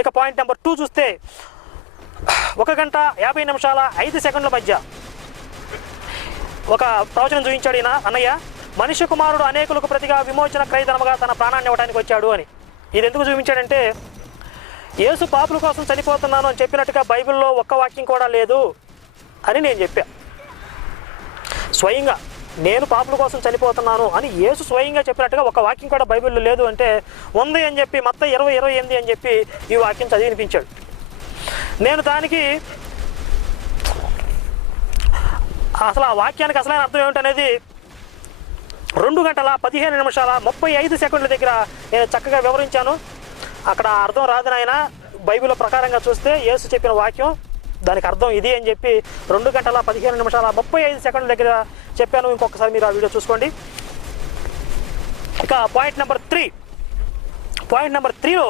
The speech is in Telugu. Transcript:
ఇక పాయింట్ నెంబర్ 2 చూస్తే 1 గంట 50 నిమిషాల 5 సెకండ్ల మధ్య ఒక ప్రవచనం చూపించాడు ఈయన అన్నయ్య, మనిషి కుమారుడు అనేకులకు ప్రతిగా విమోచన క్రయధనముగా తన ప్రాణాన్ని ఇవ్వడానికి వచ్చాడు అని. ఇది ఎందుకు చూపించాడంటే, యేసు పాపుల కోసం చనిపోతున్నాను అని చెప్పినట్టుగా బైబిల్లో ఒక్క వాక్యం కూడా లేదు అని నేను చెప్పా. స్వయంగా నేను పాపుల కోసం చనిపోతున్నాను అని యేసు స్వయంగా చెప్పినట్టుగా ఒక వాక్యం కూడా బైబిల్లో లేదు అంటే ఉంది అని చెప్పి మత్తయి 20:28 అని చెప్పి ఈ వాక్యం చదివి వినిపించాడు. నేను దానికి అసలు ఆ వాక్యానికి అసలైన అర్థం ఏమిటనేది 2 గంటల 15 నిమిషాల 35 సెకండ్ల దగ్గర నేను చక్కగా వివరించాను. అక్కడ అర్థం రాదు నాయన, బైబిల్ ప్రకారంగా చూస్తే యేసు చెప్పిన వాక్యం దానికి అర్థం ఇది అని చెప్పి 2 గంటల 15 నిమిషాల 35 సెకండ్ల దగ్గర చెప్పాను. ఇంకొకసారి మీరు ఆ వీడియో చూసుకోండి. ఇక పాయింట్ నెంబర్ 3లో